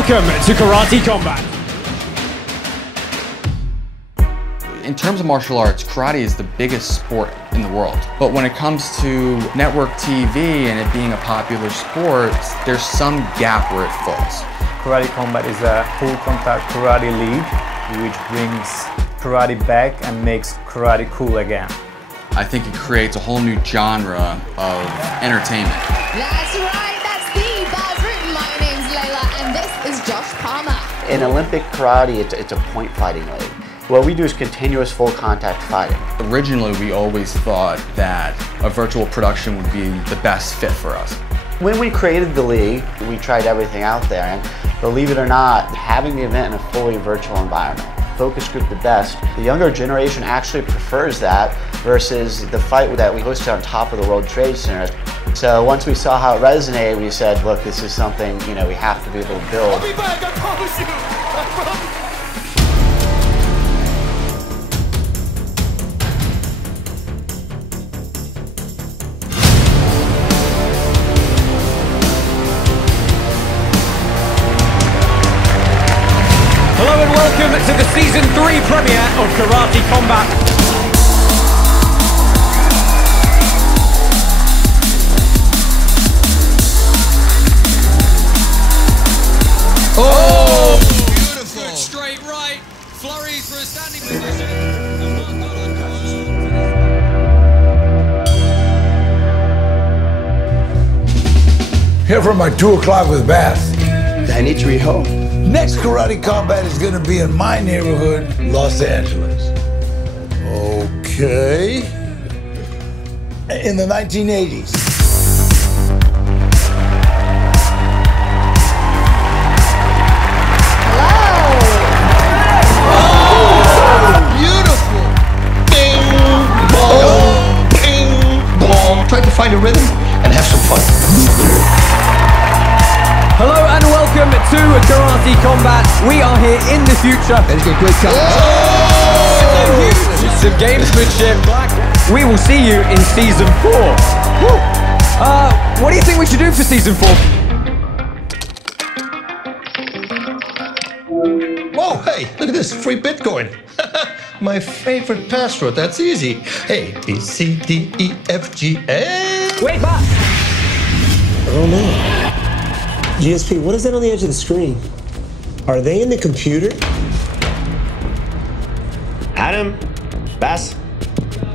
welcome to Karate Combat. In terms of martial arts, karate is the biggest sport in the world. But when it comes to network TV and it being a popular sport, there's some gap where it falls. Karate Combat is a full contact karate league which brings karate back and makes karate cool again. I think it creates a whole new genre of entertainment. That's right, that's the Baz Room. My name's Layla and this is Josh Palmer. In Olympic karate, it's a point fighting league. What we do is continuous full contact fighting. Originally, we always thought that a virtual production would be the best fit for us. When we created the league, we tried everything out there, and believe it or not, having the event in a fully virtual environment, focus group the best, the younger generation actually prefers that versus the fight that we hosted on top of the World Trade Center. So once we saw how it resonated, we said, look, this is something, we have to be able to build. I'll be back, I promise you! I promise. Hello and welcome to the Season 3 premiere of Karate Combat. Oh! Beautiful! Good straight right, flurries for a standing position. Here from my 2 o'clock with Bass. I need to re-hope. Next Karate Combat is going to be in my neighborhood, Los Angeles. Okay. In the 1980s. Beautiful! Bing, bong, bing, bong. Try to find a rhythm and have some fun. Hello and welcome to Karate Combat. We are here in the future. That is a great cut. Some gamesmanship. We will see you in Season 4. What do you think we should do for Season 4? Whoa, hey, look at this, free Bitcoin. My favorite password, that's easy. A, B, C, D, E, F, G, A. Wait, Matt! Oh no. GSP, what is that on the edge of the screen? Are they in the computer? Adam? Bass?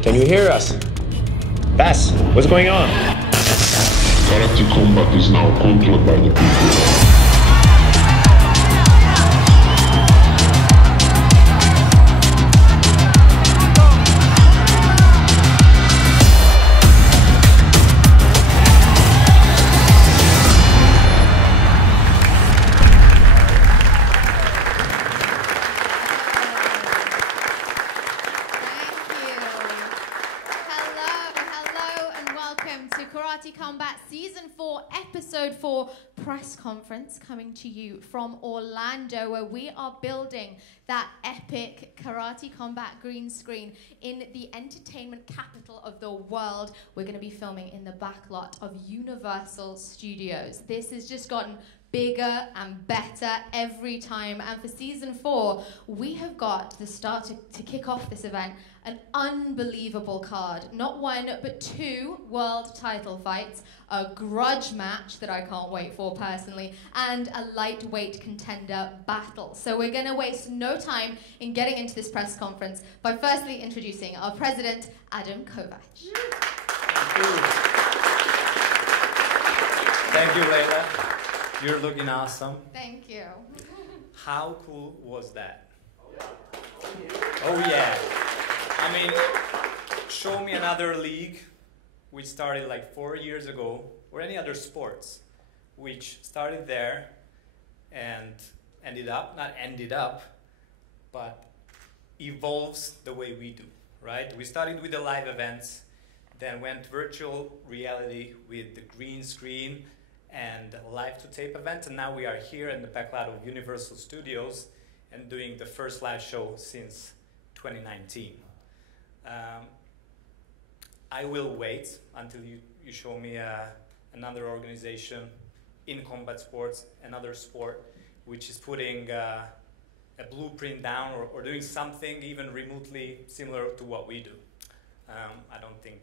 Can you hear us? Bass, what's going on? Karate Combat is now controlled by the people. Season 4, Episode 4 press conference coming to you from Orlando, where we are building that epic Karate Combat green screen in the entertainment capital of the world. We're going to be filming in the backlot of Universal Studios. This has just gotten bigger and better every time, and for Season 4 we have got the start to kick off this event, an unbelievable card. Not 1 but 2 world title fights, a grudge match that I can't wait for personally, and a lightweight contender battle. So we're going to waste no time in getting into this press conference by firstly introducing our president, Adam Kovac. Thank you, Layla. You're looking awesome. Thank you. How cool was that? Oh yeah. I mean, show me another league which started like 4 years ago, or any other sports which started there and but evolves the way we do, right? We started with the live events, then went virtual reality with the green screen and live to tape event, and now we are here in the backlot of Universal Studios and doing the first live show since 2019. I will wait until you show me another organization in combat sports, another sport, which is putting a blueprint down or doing something even remotely similar to what we do. I don't think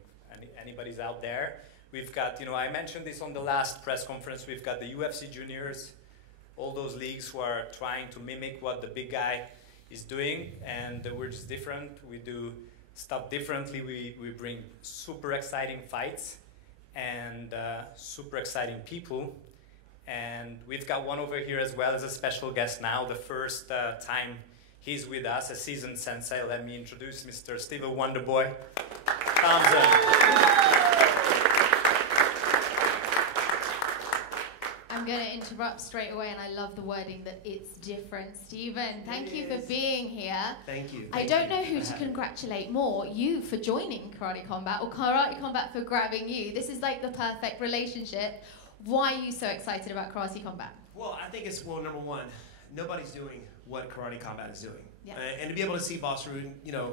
anybody's out there. We've got, you know, I mentioned this on the last press conference, we've got the UFC juniors, all those leagues who are trying to mimic what the big guy is doing, and we're just different. We do stuff differently. We bring super exciting fights and super exciting people. And we've got one over here as well as a special guest now, the first time he's with us, a seasoned sensei. Let me introduce Mr. Steve Wonderboy Thompson. I'm going to interrupt straight away, and I love the wording that it's different. Stephen, thank you for being here. Thank you. I don't know who to congratulate more, you for joining Karate Combat or Karate Combat for grabbing you. This is like the perfect relationship. Why are you so excited about Karate Combat? Well, I think it's, well, number one, nobody's doing what Karate Combat is doing. Yeah. And to be able to see Boss Rude, you know,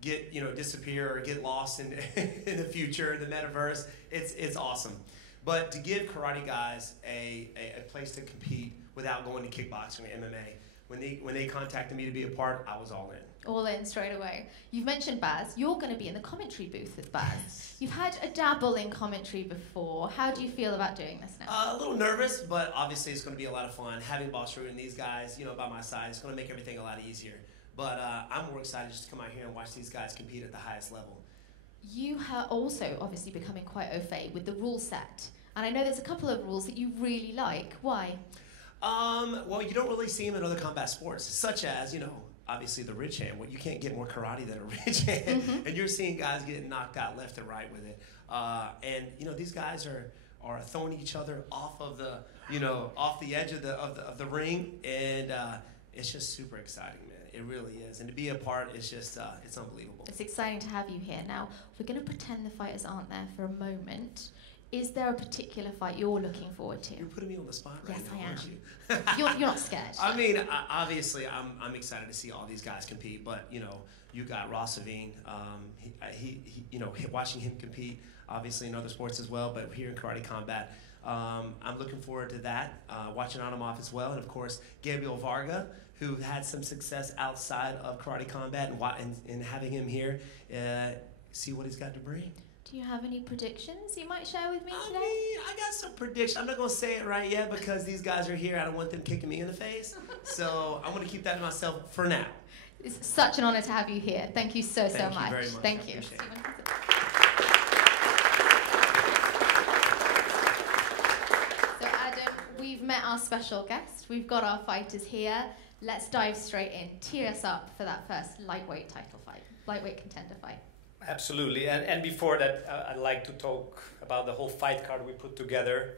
get, you know, disappear or get lost in in the future, the metaverse, it's awesome. But to give karate guys a place to compete without going to kickboxing or MMA, when they contacted me to be a part, I was all in. All in straight away. You've mentioned Baz. You're going to be in the commentary booth with Baz. You've had a dabble in commentary before. How do you feel about doing this now? A little nervous, but obviously it's going to be a lot of fun. Having Boss Rude and these guys, you know, by my side, it's going to make everything a lot easier. But I'm more excited just to come out here and watch these guys compete at the highest level. You are also obviously becoming quite au fait with the rule set. And I know there's a couple of rules that you really like. Why? Well, you don't really see them in other combat sports, such as, you know, obviously the ridge hand. Well, you can't get more karate than a ridge hand. Mm-hmm. And you're seeing guys getting knocked out left and right with it. And, you know, these guys are throwing each other off of the, you know, off the edge of the ring. And it's just super exciting, man. It really is. And to be a part is just, it's unbelievable. It's exciting to have you here. Now, we're going to pretend the fighters aren't there for a moment. Is there a particular fight you're looking forward to? You're putting me on the spot right now, aren't you? You're not scared. I mean, obviously, I'm excited to see all these guys compete. But you know, you got Levine. You know, watching him compete, obviously in other sports as well. But here in Karate Combat, I'm looking forward to that. Watching Atamov as well, and of course Gabriel Varga, who had some success outside of Karate Combat, and having him here, see what he's got to bring. Do you have any predictions you might share with me today? I mean, I got some predictions. I'm not going to say it right yet because these guys are here. I don't want them kicking me in the face. So I'm going to keep that to myself for now. It's such an honor to have you here. Thank you so much. Thank you very much. Thank you. So Adam, we've met our special guest. We've got our fighters here. Let's dive straight in. Tee us up for that first lightweight title fight, lightweight contender fight. Absolutely, and before that, I'd like to talk about the whole fight card we put together.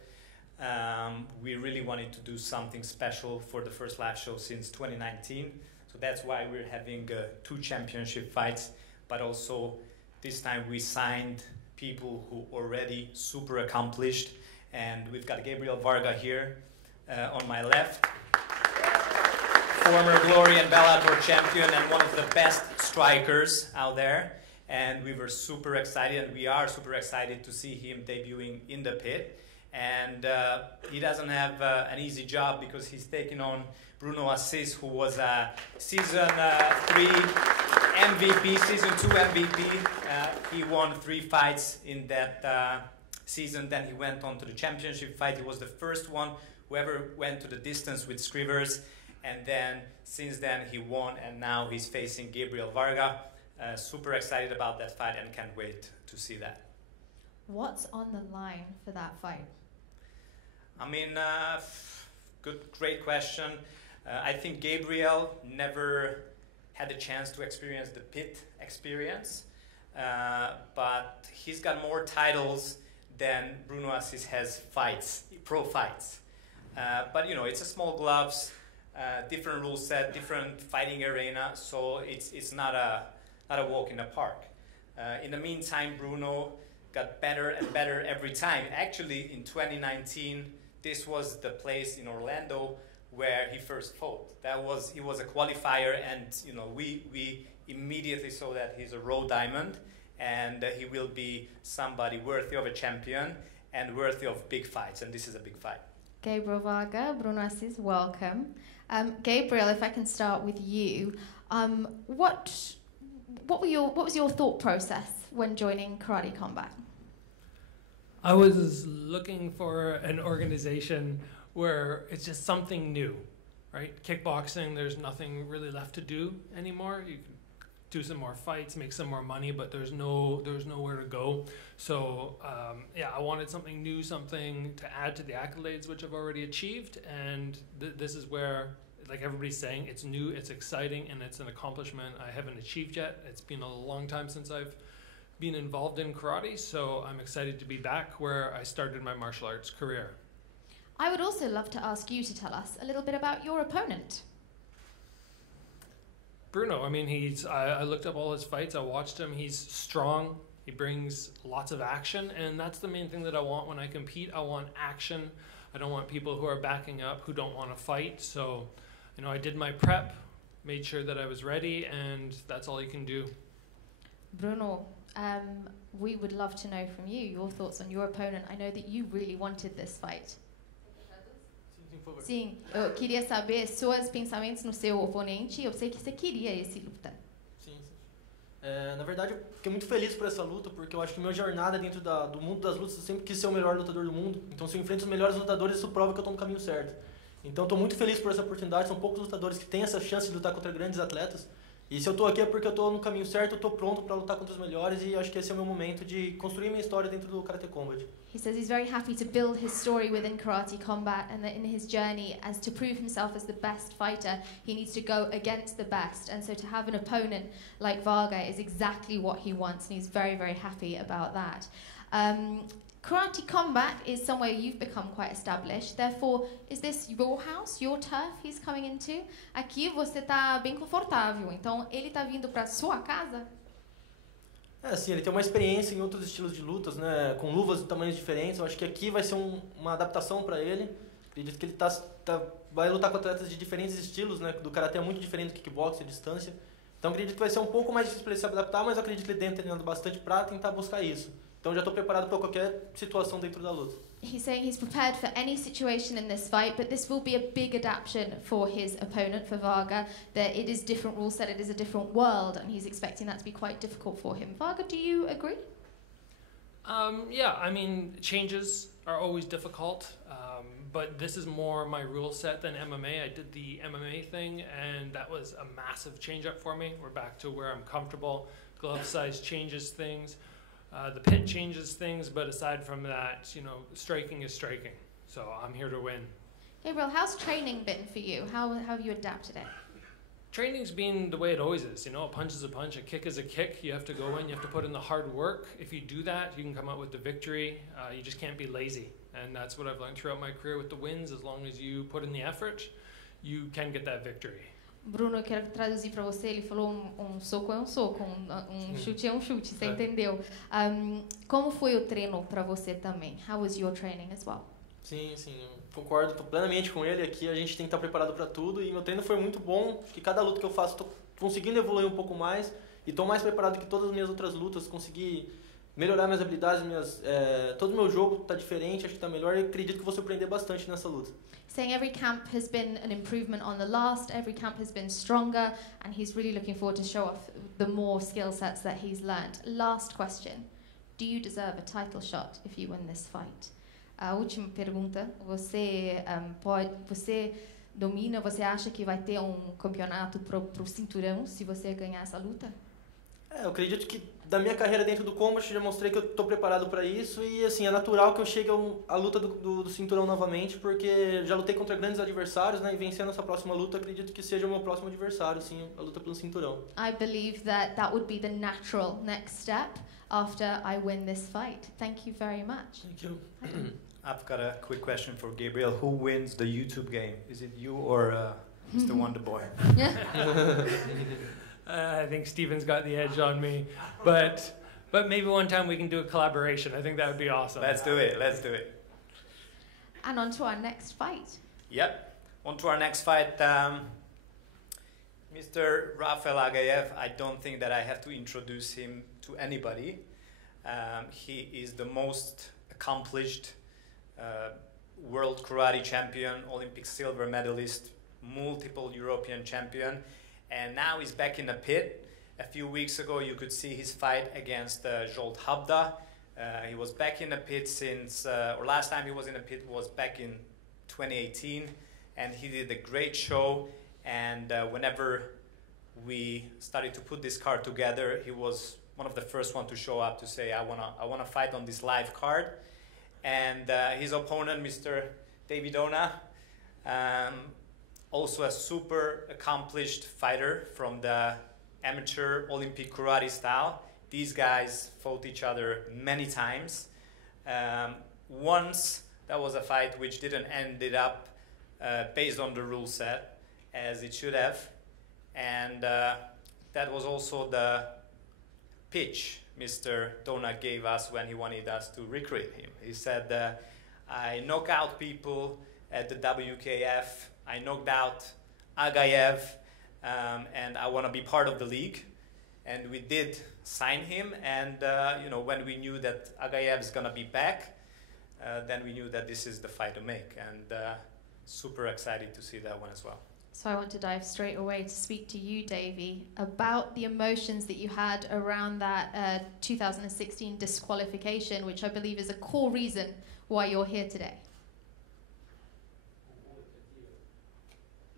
We really wanted to do something special for the first live show since 2019, so that's why we're having 2 championship fights, but also this time we signed people who already super accomplished, and we've got Gabriel Varga here on my left, former Glory and Bellator champion and one of the best strikers out there. And we were super excited, and we are super excited to see him debuting in the pit. And he doesn't have an easy job because he's taking on Bruno Assis, who was a season 3 MVP, season 2 MVP. He won 3 fights in that season. Then he went on to the championship fight. He was the first one who ever went to the distance with Scrivers. And then, since then, he won, and now he's facing Gabriel Varga. Super excited about that fight and can't wait to see that. What's on the line for that fight? I mean, great question. I think Gabriel never had a chance to experience the pit experience, but he's got more titles than Bruno Assis has fights, pro fights. But you know, it's a small gloves, different rule set, different fighting arena, so it's not a walk in the park. In the meantime, Bruno got better and better every time. Actually, in 2019, this was the place in Orlando where he first fought. He was a qualifier, and you know, we immediately saw that he's a raw diamond, and he will be somebody worthy of a champion and worthy of big fights. And this is a big fight. Gabriel, Varga, Bruno, Assis, welcome. Gabriel, if I can start with you, what was your thought process when joining Karate Combat? I was looking for an organization where it's just something new, right? Kickboxing, there's nothing really left to do anymore. You can do some more fights, make some more money, but there's nowhere to go. So yeah, I wanted something new, something to add to the accolades which I've already achieved, and this is where, like everybody's saying, it's new, it's exciting, and it's an accomplishment I haven't achieved yet. It's been a long time since I've been involved in karate, so I'm excited to be back where I started my martial arts career. I would also love to ask you to tell us a little bit about your opponent. Bruno, I mean, I looked up all his fights, I watched him, he's strong, he brings lots of action, and that's the main thing that I want when I compete. I want action. I don't want people who are backing up, who don't want to fight. So, you know, I did my prep, made sure that I was ready, and that's all you can do. Bruno, we would love to know from you your thoughts on your opponent. I know that you really wanted this fight. Sim, eu queria saber seus pensamentos no seu oponente. Eu sei que você queria esse luta. Sim. Na verdade, eu fiquei muito feliz por essa luta, porque eu acho que minha jornada dentro do mundo das lutas, eu sempre quis ser o melhor lutador do mundo. Então, se eu enfrento os melhores lutadores, isso prova que eu estou no caminho certo. Então, estou muito feliz por essa oportunidade. São poucos lutadores que têm essa chance de lutar contra grandes atletas. E se eu estou aqui é porque eu estou no caminho certo, eu estou pronto para lutar contra os melhores, e acho que esse é o meu momento de construir minha história dentro do Karate Combat. He says he's very happy to build his story within Karate Combat, and that in his journey, as to prove himself as the best fighter, he needs to go against the best. And so to have an opponent like Varga is exactly what he wants, and he's very, very happy about that. Karate Combat is somewhere you've become quite established. Therefore, is this your house, your turf he's coming into? Aqui você está bem confortável, então ele está vindo para sua casa? Sim, ele tem uma experiência em outros estilos de lutas, né, com luvas de tamanhos diferentes. Eu acho que aqui vai ser uma adaptação para ele. Acredito que ele vai lutar com atletas de diferentes estilos, né, do karatê é muito diferente do kickboxing, a distância. Então acredito que vai ser um pouco mais difícil para ele se adaptar, mas acredito que ele tem treinado bastante para tentar buscar isso. Então já estou preparado para qualquer situação dentro da luta. He's saying he's prepared for any situation in this fight, but this will be a big adaptation for his opponent, for Varga. That it is different rule set, it is a different world, and he's expecting that to be quite difficult for him. Varga, do you agree? Yeah, I mean, changes are always difficult, but this is more my rule set than MMA. I did the MMA thing, and that was a massive change up for me. We're back to where I'm comfortable. Glove size changes things. The pit changes things, but aside from that, you know, striking is striking. So I'm here to win. Gabriel, how's training been for you? How have you adapted it? Training's been the way it always is. You know, a punch is a punch, a kick is a kick. You have to go in, you have to put in the hard work. If you do that, you can come out with the victory. You just can't be lazy. And that's what I've learned throughout my career with the wins. As long as you put in the effort, you can get that victory. Bruno, eu quero traduzir para você. Ele falou um soco é um soco, um chute é um chute, você entendeu? Como foi o treino para você também? How was your training as well? Sim, eu concordo plenamente com ele. Aqui a gente tem que estar preparado para tudo, e meu treino foi muito bom. Acho que cada luta que eu faço estou conseguindo evoluir um pouco mais, e estou mais preparado que todas as minhas outras lutas. Consegui melhorar minhas habilidades, todo o meu jogo está diferente, acho que está melhor, e acredito que vou surpreender bastante nessa luta. Saying every camp has been an improvement on the last, every camp has been stronger, and he's really looking forward to show off the more skill sets that he's learned. Last question, do you deserve a title shot if you win this fight? A última pergunta, você domina, você acha que vai ter campeonato pro cinturão se você ganhar essa luta? Eu acredito que da minha carreira dentro do combat já mostrei que eu estou preparado para isso, e assim, é natural que eu chegue à luta do cinturão novamente, porque já lutei contra grandes adversários, né, e vencendo essa próxima luta, acredito que seja o meu próximo adversário, sim, a luta pelo cinturão. I believe that would be the natural next step after I win this fight. Thank you very much. Thank you. I've got a quick question for Gabriel. Who wins the YouTube game? Is it you or Mr. Wonderboy? I think Steven's got the edge on me, but maybe one time we can do a collaboration. I think that would be awesome. Let's do it. And on to our next fight. Yep, on to our next fight. Mr. Rafael Aghayev, I don't think that I have to introduce him to anybody. He is the most accomplished world karate champion, Olympic silver medalist, multiple European champion, and now he's back in the pit. A few weeks ago, you could see his fight against Zsolt Habda. He was back in the pit since, or last time he was in the pit was back in 2018, and he did a great show. And whenever we started to put this card together, he was one of the first one to show up to say, I wanna fight on this live card. And his opponent, Mr. Davy Dona, also a super accomplished fighter from the amateur Olympic karate style. These guys fought each other many times. Once, that was a fight which didn't ended up based on the rule set as it should have. And that was also the pitch Mr. Dona gave us when he wanted us to recruit him. He said, I knock out people at the WKF, I knocked out Aghayev, and I want to be part of the league. And we did sign him, and you know, when we knew that Aghayev is going to be back, then we knew that this is the fight to make, and super excited to see that one as well. So I want to dive straight away to speak to you, Davy, about the emotions that you had around that 2016 disqualification, which I believe is a core reason why you're here today.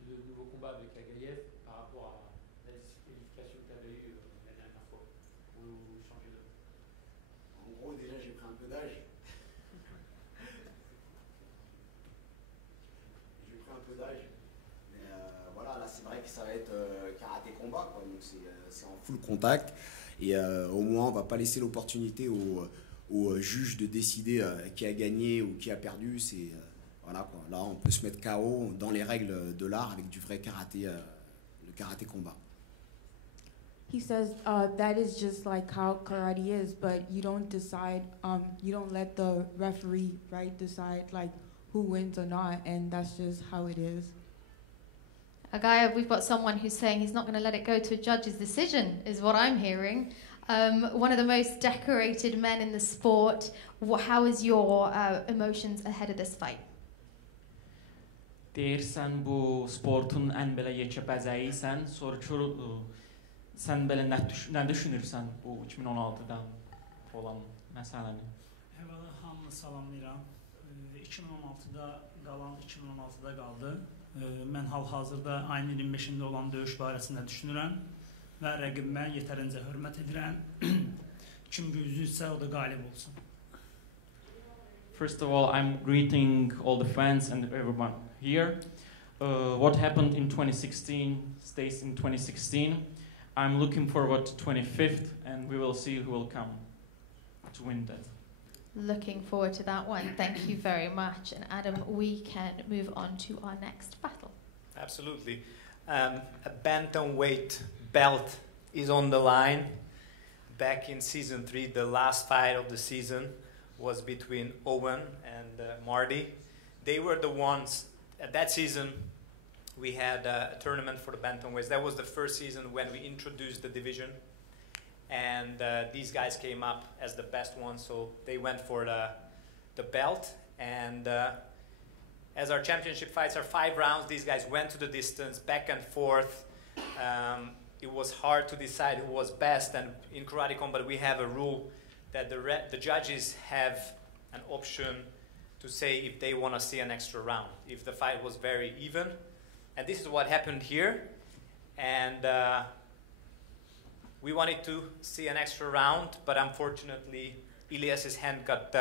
Le nouveau combat avec Aghayev par rapport à la disqualification que tu avais eue la dernière fois au championnat. En gros, déjà, j'ai pris un peu d'âge. J'ai pris un peu d'âge. Mais voilà, là, c'est vrai que ça va être karaté combat, quoi. Donc c'est en full contact. Et au moins, on ne va pas laisser l'opportunité au juge de décider qui a gagné ou qui a perdu. C'est voilà, quoi. Là, on peut se mettre KO dans les règles de l'art avec du vrai karaté, le karaté combat. He says that is just like how karate is, but you don't decide, you don't let the referee, right, decide like who wins or not, and that's just how it is. Aghayev, we've got someone who's saying he's not going to let it go to a judge's decision, is what I'm hearing. One of the most decorated men in the sport. How is your emotions ahead of this fight? Deyirsən bu sportun ən belə yekə bəzəyisən, soruşur sən belə nə düşünürsən bu 2016-dan olan məsələni? Əvvəla hamını salamlayıram. 2016-da qalan 2016-da qaldı. Mən hal-hazırda ayın 25-də olan döyüş barəsində düşünürəm və rəqibimə yetərincə hörmət edirəm. Kim güclüysə o da qalib olsun. First of all, I'm greeting all the fans and everyone here. What happened in 2016 stays in 2016. I'm looking forward to 25th, and we will see who will come to win that. Looking forward to that one. Thank you very much. And Adam, we can move on to our next battle. Absolutely. A bantamweight belt is on the line. Back in season 3, the last fight of the season was between Owen and Mardhi. They were the ones, at that season, we had a tournament for the bantamweights. That was the first season when we introduced the division. And these guys came up as the best ones, so they went for the belt. And as our championship fights are 5 rounds, these guys went to the distance, back and forth. It was hard to decide who was best, and in karate combat we have a rule that the judges have an option to say if they want to see an extra round, if the fight was very even. And this is what happened here. And we wanted to see an extra round, but unfortunately Ilies' hand got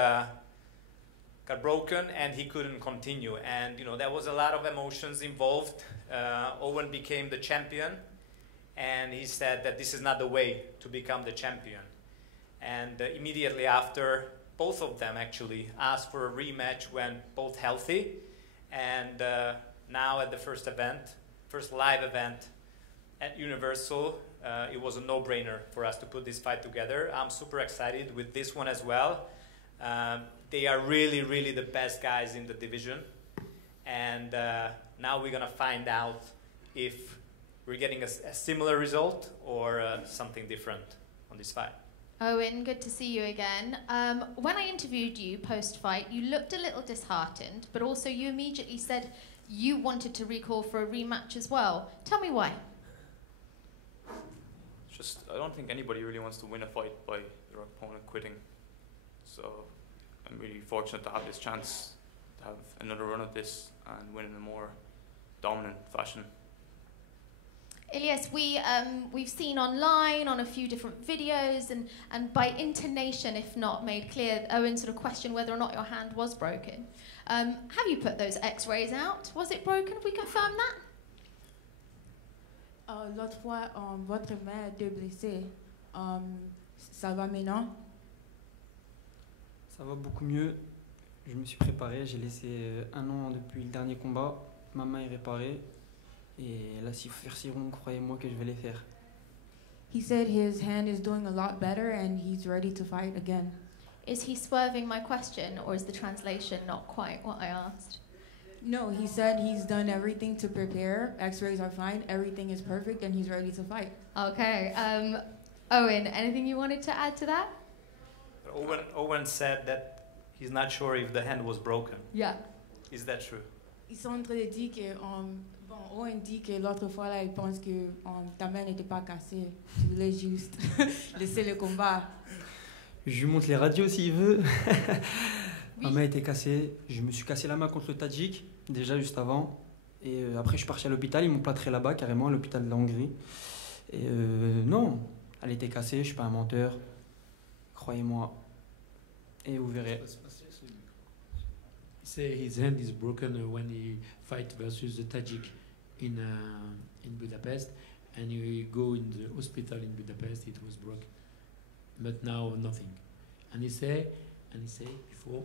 broken and he couldn't continue. And you know, there was a lot of emotions involved. Owen became the champion, and he said that this is not the way to become the champion. And immediately after, both of them actually asked for a rematch when both healthy. And now at the first live event at Universal, it was a no-brainer for us to put this fight together. I'm super excited with this one as well. They are really, really the best guys in the division. And now we're going to find out if we're getting a similar result or something different on this fight. Owen, good to see you again. When I interviewed you post-fight, you looked a little disheartened, but also you immediately said you wanted to recall for a rematch as well. Tell me why. Just, I don't think anybody really wants to win a fight by your opponent quitting. So I'm really fortunate to have this chance to have another run at this and win in a more dominant fashion. Ilies, we've seen online on a few different videos and by intonation, if not made clear, Owen sort of questioned whether or not your hand was broken. Have you put those x-rays out? Was it broken? Have we confirmed that? L'autre fois, votre main était blessée. Ça va maintenant? Ça va beaucoup mieux. Je me suis préparé. J'ai laissé 1 an depuis le dernier combat. Ma main est réparée. Et là, s'il faut faire 6 rounds, croyez-moi que je vais les faire. He said his hand is doing a lot better and he's ready to fight again. Is he swerving my question, or is the translation not quite what I asked? No, he said he's done everything to prepare. X-rays are fine. Everything is perfect and he's ready to fight. Okay. Owen, anything you wanted to add to that? Owen said that he's not sure if the hand was broken. Yeah. Is that true? Ils sont en train de dire que Owen dit que l'autre fois là, il pense que ta main n'était pas cassée. Tu voulais juste laisser le combat. Je lui montre les radios s'il veut. Ma main était cassée. Je me suis cassé la main contre le Tadjik, déjà juste avant. Et après, je suis parti à l'hôpital. Ils m'ont plâtré là-bas, carrément, à l'hôpital de la Hongrie. Et non, elle était cassée. Je ne suis pas un menteur. Croyez-moi. Et vous verrez. He said his hand is broken when he fight versus the Tajik in Budapest, and he go in the hospital in Budapest. It was broken, but now nothing. And he say before,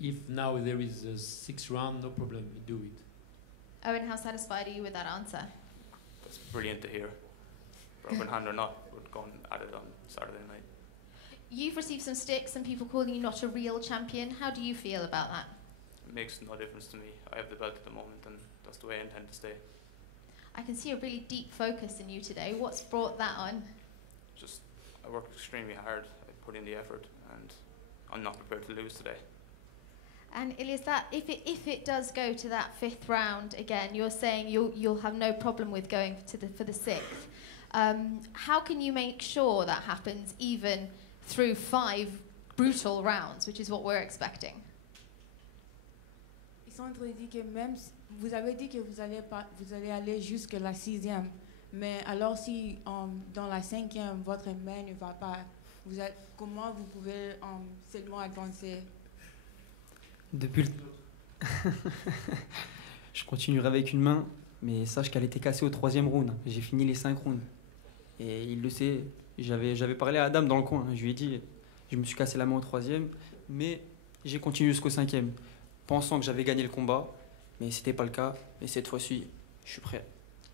if now there is a 6th round, no problem, we do it. Owen, how satisfied are you with that answer? That's brilliant to hear. Broken hand or not, we're going at it on Saturday night. You've received some sticks and people calling you not a real champion. How do you feel about that? It makes no difference to me. I have the belt at the moment, and that's the way I intend to stay. I can see a really deep focus in you today. What's brought that on? Just, I worked extremely hard. I put in the effort, and I'm not prepared to lose today. And Ilies, that if it does go to that 5th round again, you're saying you'll have no problem with going for the 6th. How can you make sure that happens even through 5 brutal rounds, which is what we're expecting? Ils sont en train de dire que même vous avez dit que vous allez aller jusqu'à la 6e, mais alors si dans la 5e votre main ne va pas, comment vous pouvez seulement avancer? Depuis Je continuerai avec une main, mais sache qu'elle était cassée au 3e round. J'ai fini les 5 rounds. Et il le sait. J'avais parlé à Adam dans le coin. Je lui ai dit, je me suis cassé la main au 3e, mais j'ai continué jusqu'au 5e, pensant que j'avais gagné le combat, mais c'était pas le cas. Et cette fois-ci, je suis prêt.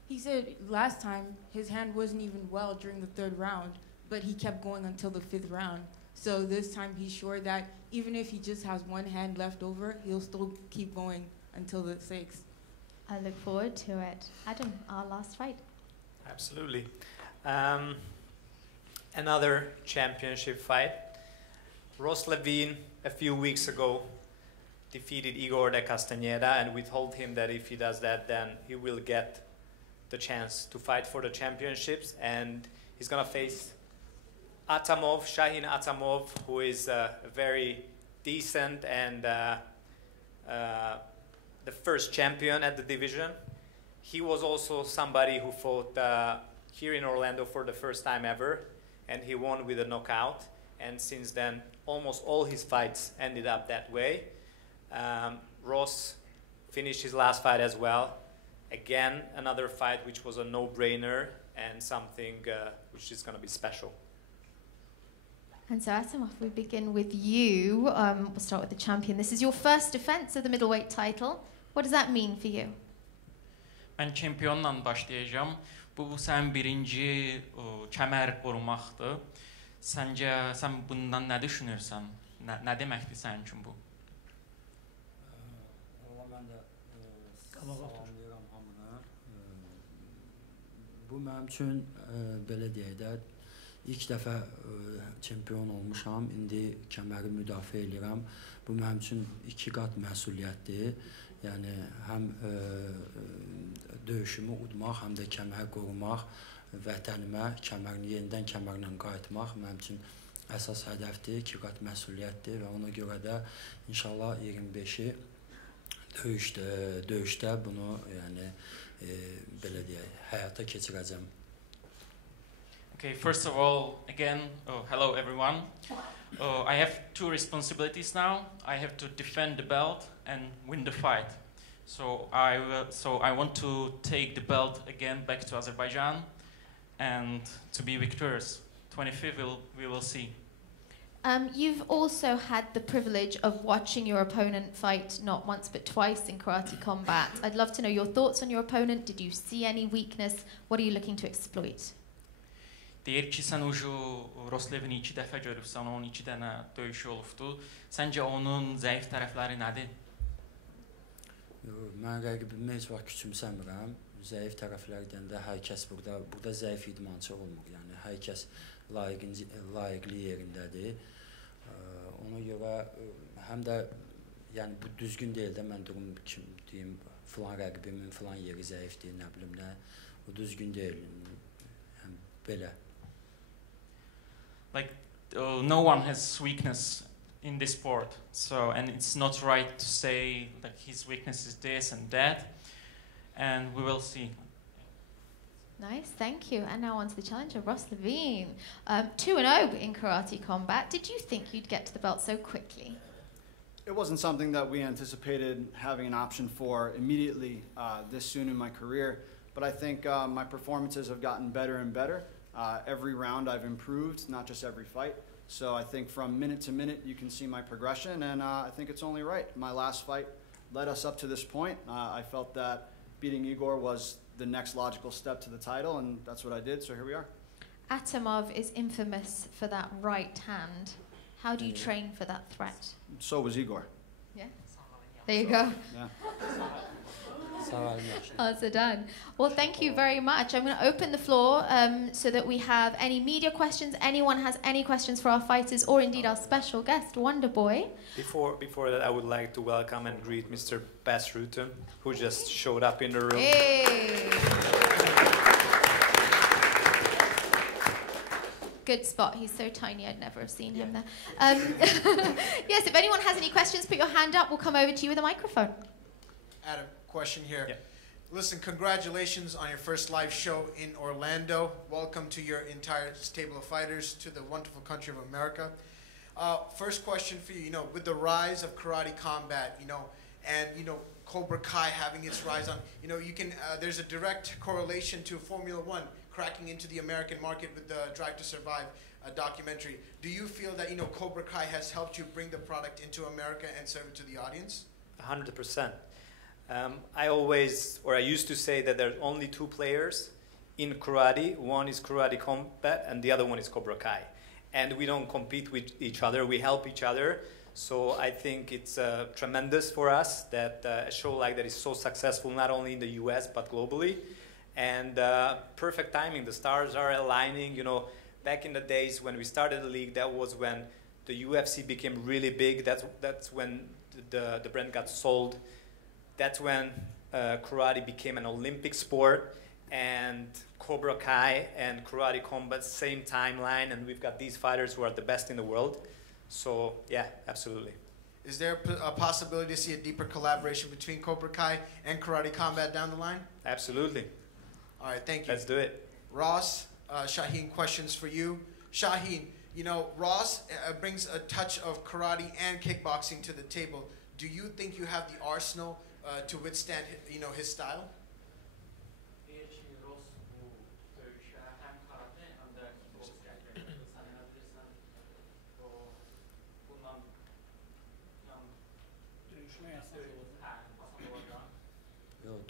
He said last time his hand wasn't even well during the 3rd round, but he kept going until the 5th round. So this time he's sure that even if he just has one hand left over, he'll still keep going until the 6th. I look forward to it. Adam, our last fight. Absolutely. Another championship fight. Ross Levine, a few weeks ago, defeated Igor de Castañeda, and we told him that if he does that, then he will get the chance to fight for the championships, and he's going to face Atamov, Shaheen Atamov, who is a very decent and the first champion at the division. He was also somebody who fought here in Orlando for the first time ever, and he won with a knockout, and since then almost all his fights ended up that way. Ross finished his last fight as well. Again, another fight which was a no-brainer and something which is going to be special. And so, Atamov, we begin with you. We'll start with the champion. This is your first defense of the middleweight title. What does that mean for you? Ben çempiyonla başlayacağım. Bu sen birinci kemer korumaktı. Sence sen bundan ne düşünürsen? Ne demekti senin için bu? Salamlayıram hamına. Bu mənim üçün belə deyək də İlk dəfə çempion olmuşam, indi kəməri müdafiə edirəm. Bu mənim üçün 2 qat məsuliyyətdir. Yəni həm döyüşümü udmaq, həm də kəmər qorumaq, vətənimə, yenidən kəmərlə qayıtmaq mənim üçün əsas hədəfdir, 2 qat məsuliyyətdir və ona görə də inşallah 25-i döyüşdə bunu yəni belə deyək, həyata keçirəcəm. Okay, first of all, again, hello everyone. I have 2 responsibilities now. I have to defend the belt and win the fight. So I want to take the belt again back to Azerbaijan and to be victorious. 25th we will see. You've also had the privilege of watching your opponent fight not once but twice in karate combat. I'd love to know your thoughts on your opponent. Did you see any weakness? What are you looking to exploit? Deyir ki, sən Roslevini 2 dəfə görübsən, onun 2 dənə döyüşü olubdu. Səncə onun zəif tərəfləri nədir? Mən rəqibimi heç vaxt küçümsəmirəm. Zəif tərəflərdən də hər kəs burada zəif idmançı olmur. Yəni hər kəs layiqli yerindədir. Ona görə həm də yəni bu düzgün deyil də mən durum kim deyim filan rəqibimin filan yeri zəifdir, nə bilim nə. Bu düzgün deyil. Yəni belə. Like no one has weakness in this sport, and it's not right to say like his weakness is this and that, and we will see. Nice, thank you. And now on to the challenger, Levine. 2-0 in karate combat. Did you think you'd get to the belt so quickly? It wasn't something that we anticipated having an option for immediately this soon in my career, but I think my performances have gotten better and better. Every round I've improved, not just every fight. So I think from minute to minute you can see my progression, and I think it's only right. My last fight led us up to this point. I felt that beating Igor was the next logical step to the title, and that's what I did, so here we are. Atamov is infamous for that right hand. How do you train for that threat? So was Igor. Yeah. There you go. Yeah. Answer done. Well, thank you very much. I'm going to open the floor so that we have any media questions. Anyone has any questions for our fighters or indeed our special guest, Wonder Boy? Before that, I would like to welcome and greet Mr. Bas Rutten, who just showed up in the room. Hey. Good spot. He's so tiny, I'd never have seen him there. Yes, if anyone has any questions, put your hand up. We'll come over to you with a microphone. Adam, question here. Yeah. Listen, congratulations on your first live show in Orlando. Welcome to your entire stable of fighters to the wonderful country of America. First question for you, with the rise of karate combat, and, Cobra Kai having its rise on, you can, there's a direct correlation to Formula One cracking into the American market with the Drive to Survive documentary. Do you feel that, Cobra Kai has helped you bring the product into America and serve it to the audience? 100%. I used to say that there's only 2 players in karate. One is karate combat and the other one is Cobra Kai. And we don't compete with each other, we help each other. So I think it's tremendous for us that a show like that is so successful, not only in the US, but globally. And perfect timing, the stars are aligning. Back in the days when we started the league, that was when the UFC became really big. That's when the brand got sold. That's when karate became an Olympic sport, and Cobra Kai and karate combat, same timeline, and we've got these fighters who are the best in the world. So yeah, absolutely. Is there a possibility to see a deeper collaboration between Cobra Kai and karate combat down the line? Absolutely. All right, thank you. Let's do it. Ross, Shaheen, questions for you. Shaheen, Ross brings a touch of karate and kickboxing to the table. Do you think you have the arsenal to withstand, his style?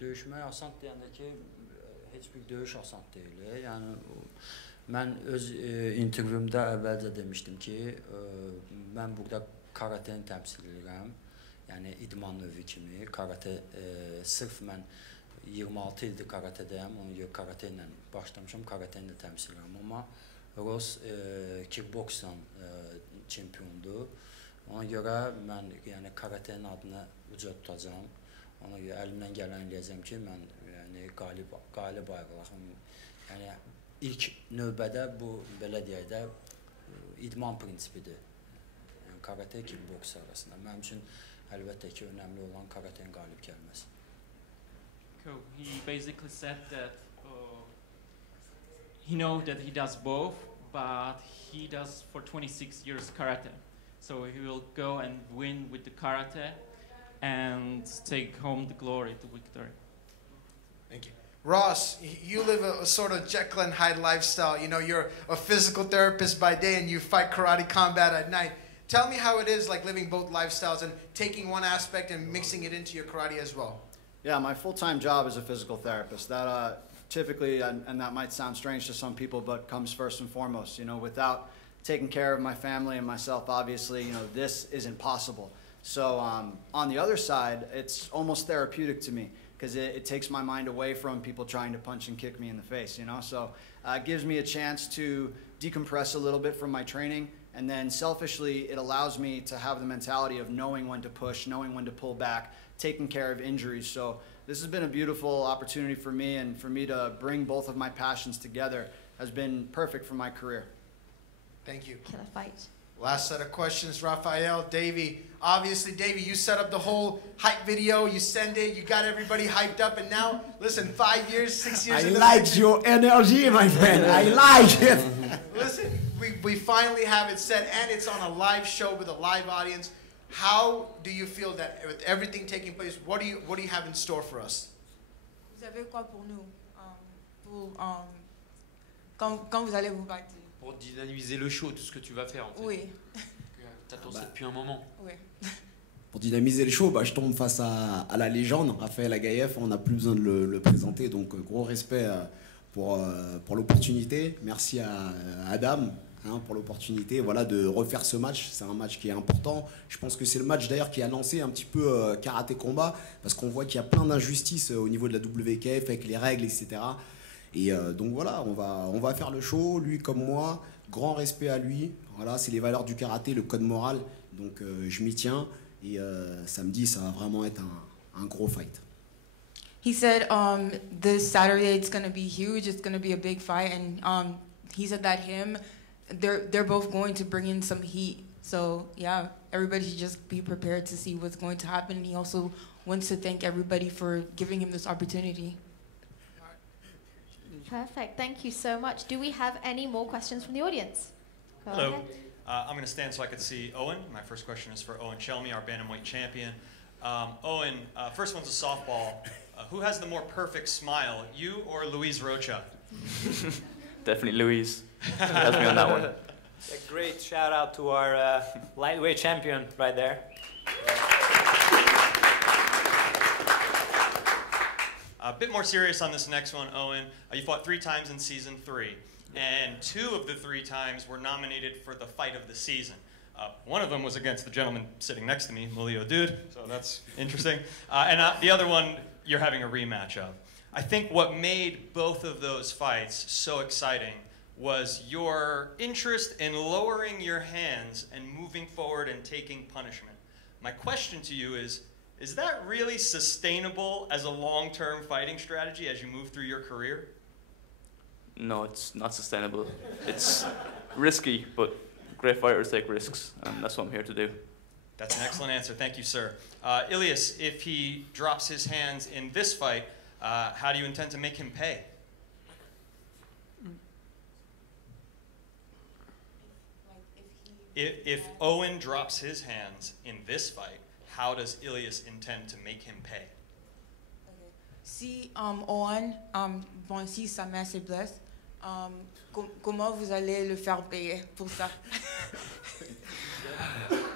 Döyüşmək asan deyəndə ki, heç bir döyüş asan deyil. Yəni mən öz intervyumda əvvəlcə demişdim ki, mən burada karateni təmsil edirəm. Yəni idman növü kimi karate sırf mən 26 ildir karatedəyəm, ona görə karate ilə başlamışam, karate ilə təmsil edirəm. Amma Rus kickboxing çempiyondu. Ona göre ben yani karatenin adını uca tutacağım. Ona göre elimden gelen diyeceğim ki ben yani galip ayrılacağım. Yani ilk növbədə bu belə deyək də idman prinsipidir. Yəni karate kickboks arasında. Mənim üçün əlbəttə ki önemli olan karatenin qalib gəlməsi. Cool. He basically said that he knows that he does both, but he does for 26 years karate. So he will go and win with the karate and take home the glory, the victory. Thank you. Ross, you live a sort of Jekyll and Hyde lifestyle. You know, you're a physical therapist by day and you fight karate combat at night. Tell me how it is like living both lifestyles and taking one aspect and mixing it into your karate as well. Yeah, my full-time job is a physical therapist. That typically, and that might sound strange to some people, but comes first and foremost. You know, without taking care of my family and myself, obviously, you know, this isn't possible. So on the other side, it's almost therapeutic to me, because it takes my mind away from people trying to punch and kick me in the face, you know? So it gives me a chance to decompress a little bit from my training, and then selfishly, it allows me to have the mentality of knowing when to push, knowing when to pull back, taking care of injuries. So this has been a beautiful opportunity for me, and for me to bring both of my passions together has been perfect for my career. Thank you. Killer fight. Last set of questions, Rafael, Davy. Obviously, Davy, you set up the whole hype video, you send it, you got everybody hyped up, and now, listen, 5 years, 6 years I in the like making. your energy, my friend. I like it. Listen, we finally have it set, and it's on a live show with a live audience. How do you feel that with everything taking place, what do you have in store for us? Vous avez quoi pour nous? Quand vous allez vous battre? Pour dynamiser le show, tout ce que tu vas faire en fait. Oui. T'attends ça depuis un moment. Oui. Pour dynamiser le show, bah, je tombe face à la légende, Rafael Aghayev. On n'a plus besoin de le présenter, donc gros respect pour l'opportunité. Merci à Adam pour l'opportunité de refaire ce match. C'est un match qui est important. Je pense que c'est le match d'ailleurs qui a lancé un petit peu karaté combat, parce qu'on voit qu'il y a plein d'injustices au niveau de la WKF avec les règles, etc. Et donc voilà, on va faire le show, lui comme moi, grand respect à lui. Voilà, c'est les valeurs du karaté, le code moral. Donc je m'y tiens, et samedi, ça va vraiment être un gros fight. He said this Saturday it's going to be huge, it's going to be a big fight, and he said that they're both going to bring in some heat. So yeah, everybody should just be prepared to see what's going to happen. And he also wants to thank everybody for giving him this opportunity. Perfect. Thank you so much. Do we have any more questions from the audience? Go Hello. ahead. I'm going to stand so I can see Owen. My first question is for Owen Chalmers, our bantamweight champion. Owen, first one's a softball. Who has the more perfect smile, you or Luis Rocha? Definitely Luis. Has me on that one. A great shout out to our lightweight champion right there. A bit more serious on this next one, Owen. You fought 3 times in season 3, and 2 of the 3 times were nominated for the fight of the season. One of them was against the gentleman sitting next to me, Mulio Dude, so that's interesting. And the other one you're having a rematch of. I think what made both of those fights so exciting was your interest in lowering your hands and moving forward and taking punishment. My question to you is that really sustainable as a long-term fighting strategy as you move through your career? No, it's not sustainable. It's risky, but great fighters take risks, and that's what I'm here to do. That's an excellent answer. Thank you, sir. Ilies, if he drops his hands in this fight, how do you intend to make him pay? If Owen drops his hands in this fight, how does Ilies intend to make him pay? Si Owen, bon, si sa mère se blesse, comment vous allez le faire payer pour ça?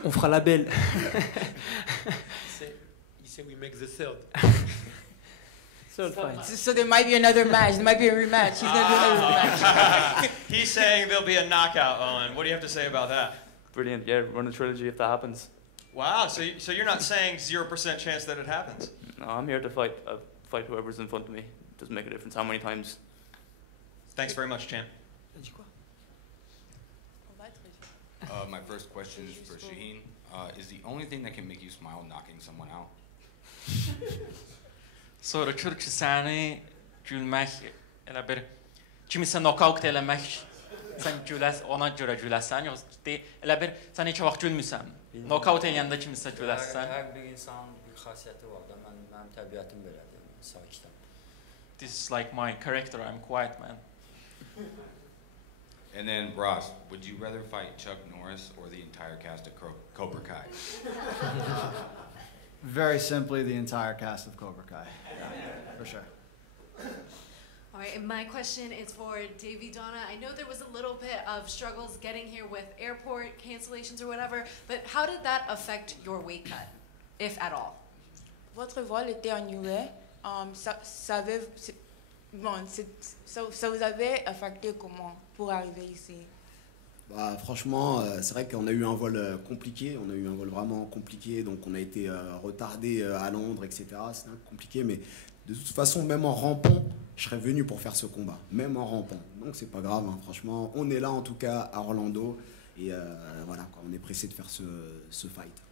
On fera la belle. He said we make the third. Third fight. So there might be another match. There might be a rematch. He's going to do another rematch. He's saying there'll be a knockout, Owen. What do you have to say about that? Brilliant. Yeah, run a trilogy if that happens. Wow, so you're not saying 0% chance that it happens? No, I'm here to fight. I'll fight whoever's in front of me. It doesn't make a difference how many times. Thanks very much, champ. my first question is for Shahin. Is the only thing that can make you smile knocking someone out? Soruşur ki səni gülmək elə bir kimisə nokaut eləmək sən güləs ona görə güləsən yoxsa elə bir sən heç vaxt gülmüsən. Nokaut eləyəndə kimisə güləsən. Hər bir insanın bir xasiyyəti var da mənim təbiətim belədir. Sakitəm. This is like my character. I'm quiet man. And then Ross, would you rather fight Chuck Norris or the entire cast of Cobra Kai? Very simply, the entire cast of Cobra Kai. Yeah, for sure. All right, and my question is for Davy, Dona. I know there was a little bit of struggles getting here with airport cancellations or whatever, but how did that affect your weight cut, if at all? Votre vol était annulé. Ça vous avait affecté comment pour arriver ici? Bah, franchement, c'est vrai qu'on a eu un vol compliqué, on a eu un vol vraiment compliqué, donc on a été retardé à Londres, etc. C'était compliqué, mais de toute façon, même en rampant, je serais venu pour faire ce combat, même en rampant. Donc c'est pas grave, hein, franchement, on est là en tout cas à Orlando, et voilà, quoi, on est pressé de faire ce fight.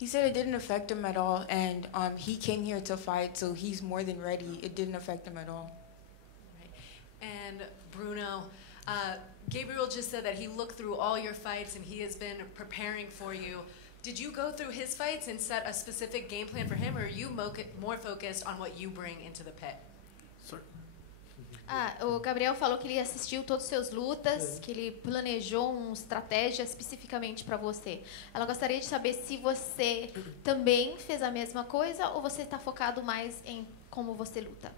He said it didn't affect him at all, and he came here to fight, so he's more than ready. It didn't affect him at all. Right. And Bruno, Gabriel just said that he looked through all your fights and he has been preparing for you. Did you go through his fights and set a specific game plan for him, or are you more focused on what you bring into the pit? O Gabriel falou que ele assistiu todas as suas lutas, que ele planejou uma estratégia especificamente para você. Ela gostaria de saber se você também fez a mesma coisa ou você está focado mais em como você luta.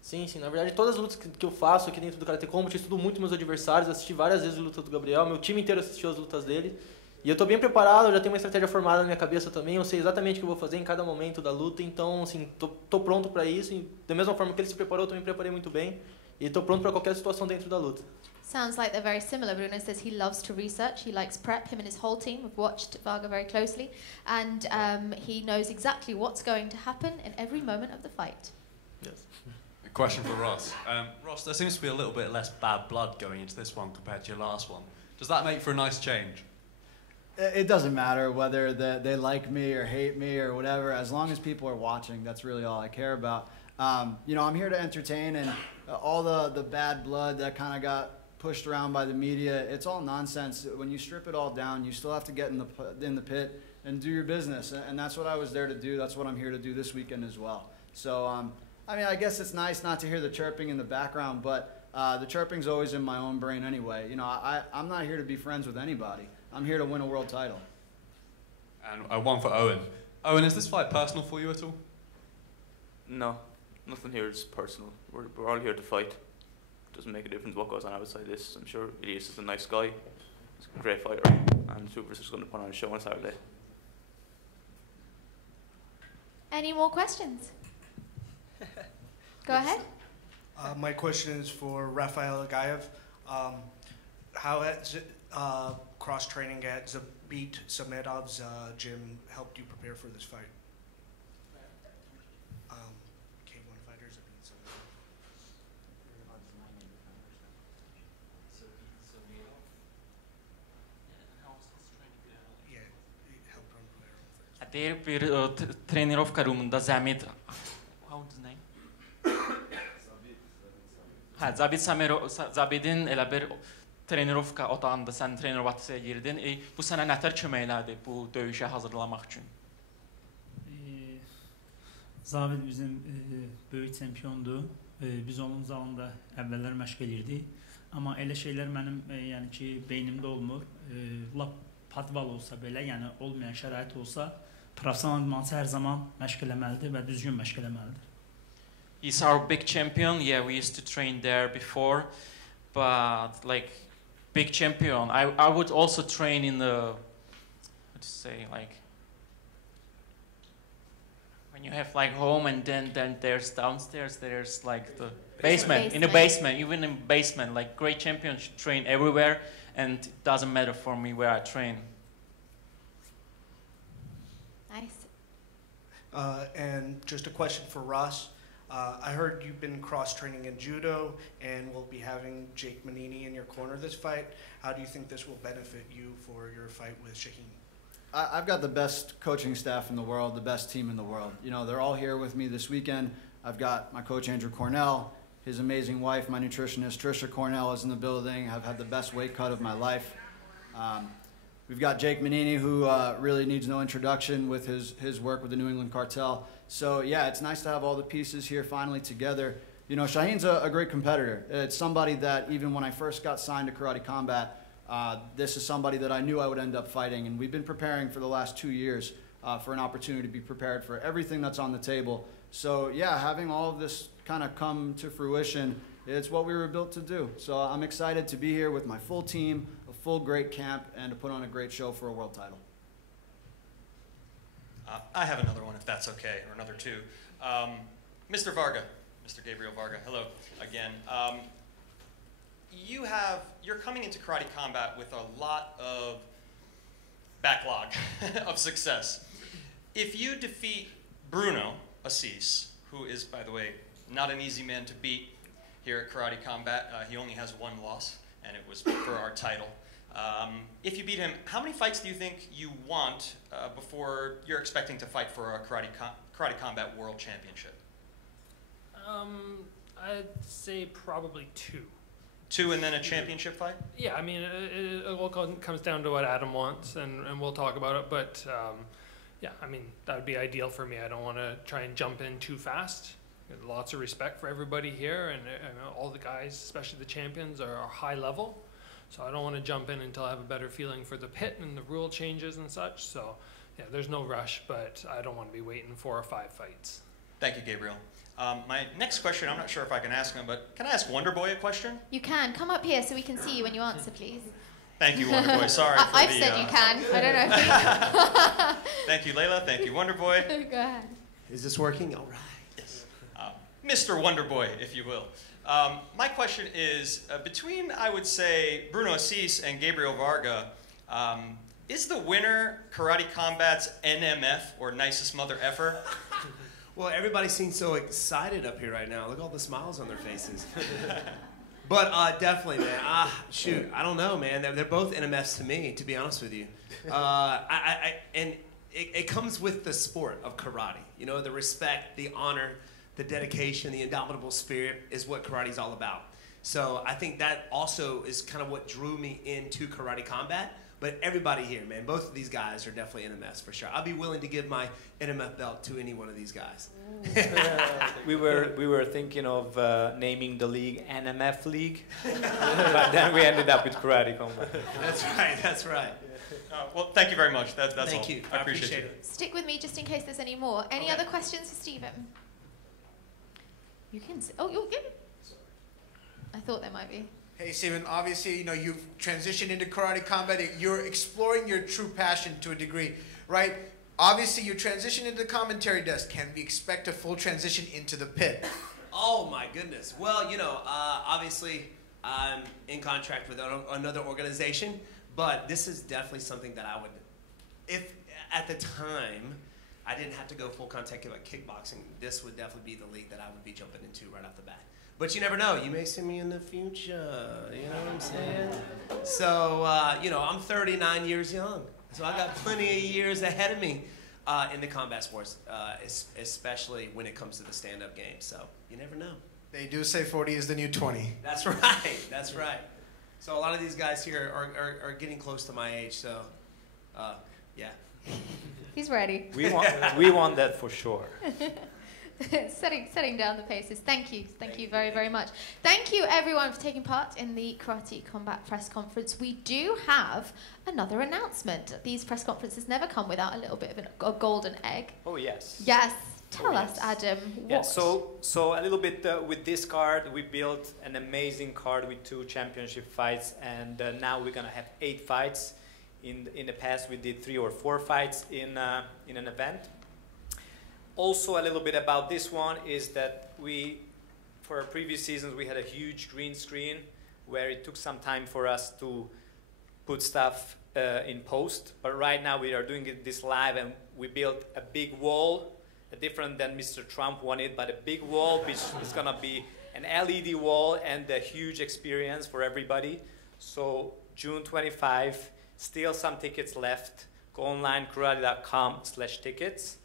Sim, sim. Na verdade, todas as lutas que eu faço aqui dentro do Karate Combat, eu estudo muito meus adversários, assisti várias vezes a luta do Gabriel, meu time inteiro assistiu as lutas dele. E eu estou bem preparado, eu já tenho uma estratégia formada na minha cabeça também, eu sei exatamente o que eu vou fazer em cada momento da luta, então, assim, tô pronto para isso. E da mesma forma que ele se preparou, eu também me preparei muito bem. E estou pronto para qualquer situação dentro da luta. Sounds like they're very similar. Bruno says he loves to research, he likes prep, him and his whole team. We've watched Varga very closely, and he knows exactly what's going to happen in every moment of the fight. Yes. A question for Ross. Ross, there seems to be a little bit less bad blood going into this one compared to your last one. Does that make for a nice change? It doesn't matter whether they like me or hate me or whatever. As long as people are watching, that's really all I care about. You know, I'm here to entertain, and all the bad blood that kind of got pushed around by the media, it's all nonsense. When you strip it all down, you still have to get in the pit and do your business, and that's what I was there to do. That's what I'm here to do this weekend as well. So, I mean, I guess it's nice not to hear the chirping in the background, but the chirping's always in my own brain anyway. You know, I'm not here to be friends with anybody. I'm here to win a world title. And one for Owen. Owen, is this fight personal for you at all? No, nothing here is personal. We're all here to fight. It doesn't make a difference what goes on outside this. I'm sure Ilies is a nice guy. He's a great fighter, and Super's just going to put on a show on Saturday. Any more questions? Go ahead. My question is for Rafael Aghayev. How has cross-training at Zabit Samedov's gym helped you prepare for this fight? K1 fighter Zabit Samedov. Yeah, it helped run player. Deyir bir trenirovka roomunda Zamid, how's his name? Zabidin elə bir trenirovka otağında sən trenirovasiyaya girdin. Bu sənə nətər kömək elədi bu döyüşə hazırlamaq üçün? Zabid bizim böyük çempiondur. Biz onun zalında əvvəllər məşq elirdik. Amma elə şeylər mənim yəni ki beynimdə olmur. Lap padval olsa belə, yəni olmayan şərait olsa, professional idmançı hər zaman məşq eləməlidir və düzgün məşq eləməlidir. He's our big champion. Yeah, we used to train there before, but like big champion, I would also train in the, what to say, like when you have like home and then there's downstairs, there's like the basement. In the basement, even in basement, like great champions should train everywhere, and it doesn't matter for me where I train. Nice. And just a question for Ross. I heard you've been cross-training in judo and will be having Jake Manini in your corner this fight. How do you think this will benefit you for your fight with Shahin? I've got the best coaching staff in the world, the best team in the world. You know, they're all here with me this weekend. I've got my coach, Andrew Cornell, his amazing wife, my nutritionist, Trisha Cornell, is in the building. I've had the best weight cut of my life. We've got Jake Manini, who really needs no introduction with his work with the New England Cartel. So, yeah, it's nice to have all the pieces here finally together. You know, Shahin's a great competitor. It's somebody that even when I first got signed to Karate Combat, this is somebody that I knew I would end up fighting. And we've been preparing for the last 2 years for an opportunity to be prepared for everything that's on the table. So, yeah, having all of this kind of come to fruition, it's what we were built to do. So I'm excited to be here with my full team, a full great camp, and to put on a great show for a world title. I have another one, if that's okay, or another two. Mr. Varga, Mr. Gabriel Varga, hello again. You're coming into Karate Combat with a lot of backlog of success. If you defeat Bruno, Assis, who is, by the way, not an easy man to beat here at Karate Combat. He only has one loss, and it was for our title. If you beat him, how many fights do you think you want before you're expecting to fight for a Karate Combat World Championship? I'd say probably 2. 2 and then a championship fight? Yeah, I mean, it all comes down to what Adam wants, and we'll talk about it. But yeah, I mean, that would be ideal for me. I don't want to try and jump in too fast. Lots of respect for everybody here, and all the guys, especially the champions, are high level. So I don't want to jump in until I have a better feeling for the pit and the rule changes and such. So yeah, there's no rush, but I don't want to be waiting 4 or 5 fights. Thank you, Gabriel. My next question, I'm not sure if I can ask him, but can I ask Wonderboy a question? You can. Come up here so we can see you when you answer, please. Thank you, Wonderboy. Sorry for I've said you can. I don't know. Thank you, Layla. Thank you, Wonderboy. Go ahead. Is this working? All right. Yes. Mr. Wonderboy, if you will. My question is, between, I would say, Bruno Assis and Gabriel Varga, is the winner Karate Combat's NMF, or nicest mother effer? Well, everybody seems so excited up here right now. Look at all the smiles on their faces. But definitely, man. Shoot, I don't know, man. They're both NMFs to me, to be honest with you. And it comes with the sport of karate. You know, the respect, the honor, the dedication, the indomitable spirit is what karate's all about. So I think that also is kind of what drew me into Karate Combat. But everybody here, man, both of these guys are definitely NMFs for sure. I'll be willing to give my NMF belt to any one of these guys. We were thinking of naming the league NMF League, but then we ended up with Karate Combat. That's right. That's right. Well, thank you very much. That's Thank all. you. I appreciate it. Stick with me just in case there's any more. Any other questions for Stephen? You can. Oh, you're good. I thought there might be. Hey, Stephen, obviously, you know, you've transitioned into Karate Combat. You're exploring your true passion to a degree, right? Obviously, you transitioned into the commentary desk. Can we expect a full transition into the pit? Oh, my goodness. Well, you know, obviously, I'm in contract with another organization, but this is definitely something that I would, if at the time I didn't have to go full contact like kickboxing, this would definitely be the league that I would be jumping into right off the bat. But you never know. You may see me in the future. You know what I'm saying? So, you know, I'm 39 years young. So I got plenty of years ahead of me in the combat sports, especially when it comes to the stand-up game. So you never know. They do say 40 is the new 20. That's right. That's right. So a lot of these guys here are getting close to my age. So, yeah. He's ready. We want that for sure. setting down the paces. Thank you very, very much. Thank you everyone for taking part in the Karate Combat press conference. We do have another announcement. These press conferences never come without a little bit of a golden egg. Oh yes. Yes. Tell us, Adam. What? Yeah, so a little bit with this card, we built an amazing card with 2 championship fights, and now we're gonna have 8 fights. In the past, we did 3 or 4 fights in an event. Also, a little bit about this one is that for our previous seasons, we had a huge green screen where it took some time for us to put stuff in post. But right now we are doing this live, and we built a big wall, different than Mr. Trump wanted, but a big wall, which is going to be an LED wall and a huge experience for everybody. So June 25, still some tickets left. Go online, karate.com/tickets.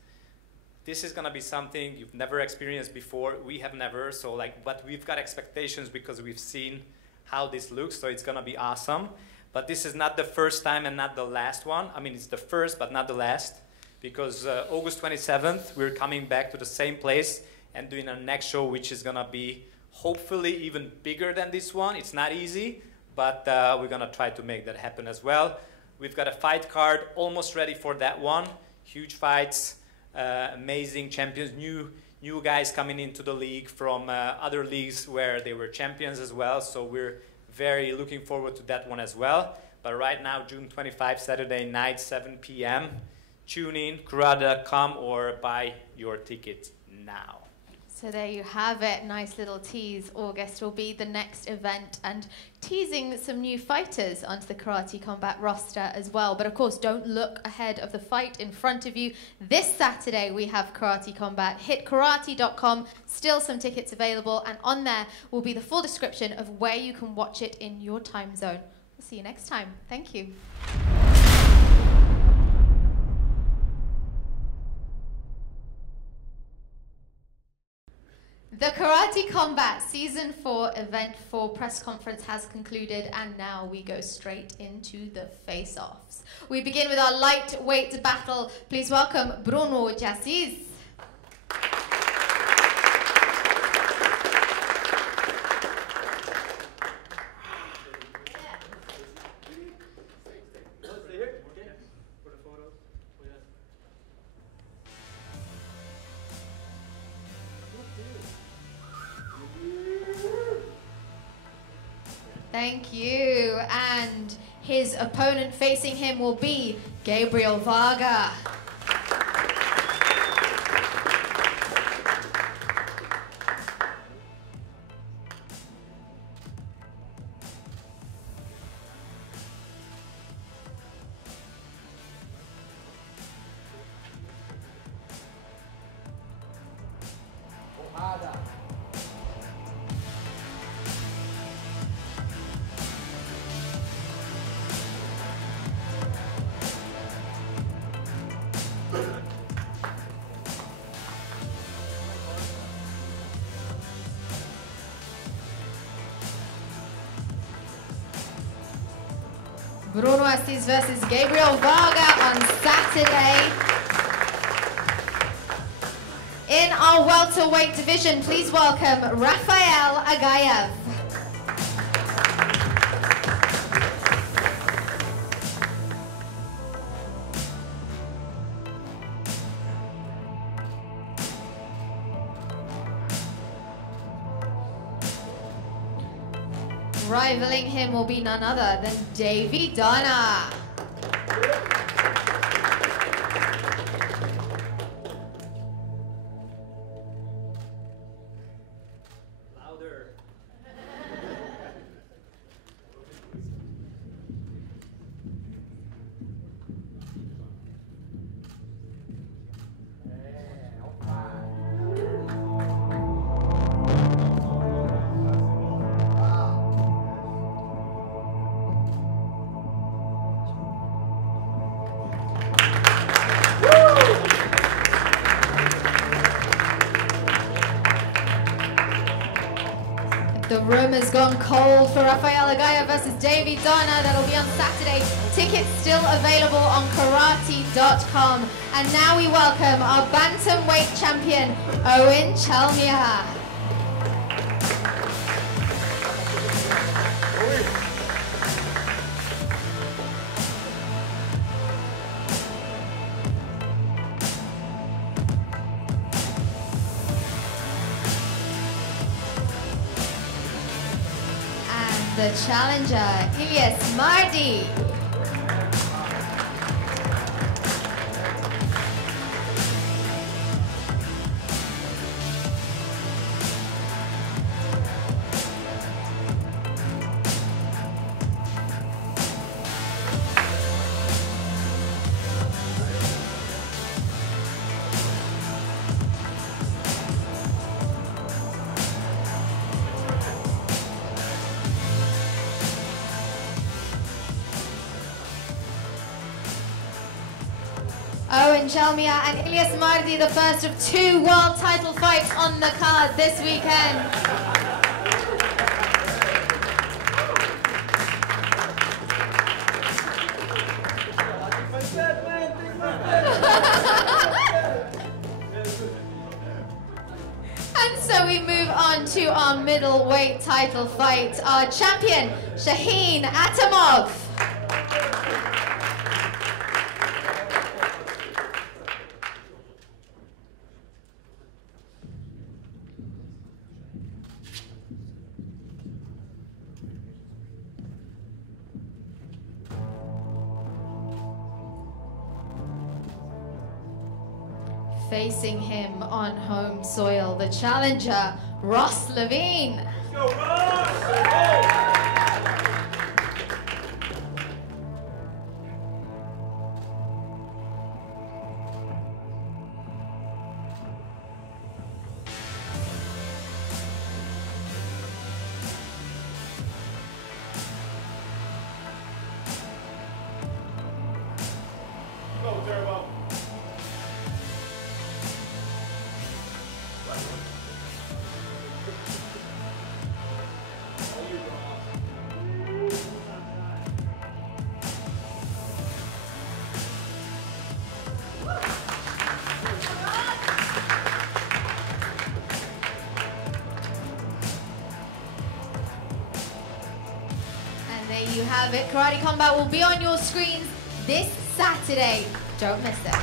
This is going to be something you've never experienced before. We have never, so like, but we've got expectations because we've seen how this looks, so it's going to be awesome. But this is not the first time and not the last one. I mean, it's the first, but not the last, because August 27th, we're coming back to the same place and doing our next show, which is going to be hopefully even bigger than this one. It's not easy, but we're going to try to make that happen as well. We've got a fight card almost ready for that one. Huge fights, amazing champions, new guys coming into the league from other leagues where they were champions as well. So we're very looking forward to that one as well. But right now, June 25, Saturday night, 7 p.m. Tune in, karate.com, or buy your tickets now. So there you have it, nice little tease. August will be the next event, and teasing some new fighters onto the Karate Combat roster as well. But of course, don't look ahead of the fight in front of you. This Saturday we have Karate Combat. Hit karate.com, still some tickets available, and on there will be the full description of where you can watch it in your time zone. We'll see you next time. Thank you. The Karate Combat Season 4 Event 4 press conference has concluded, and now we go straight into the face-offs. We begin with our lightweight battle. Please welcome Bruno and Assis. Thank you. And his opponent facing him will be Gabriel Varga. Bruno Assis versus Gabriel Varga on Saturday. In our welterweight division, please welcome Rafael Aghayev. Rivaling him will be none other than Davy Dona. Louder. The room has gone cold for Rafael Aghayev versus Davy Dona. That'll be on Saturday. Tickets still available on karate.com. And now we welcome our bantamweight champion, Owen Chalmers. The challenger, Ilies Mardhi. Owen Chalmers and Ilies Mardhi, the first of 2 world title fights on the card this weekend. And so we move on to our middleweight title fight. Our champion, Shaheen Atamov. Facing him on home soil, the challenger, Levine. Let's go, Ross! Go, Turbo. There you have it. Karate Combat will be on your screens this Saturday. Don't miss it.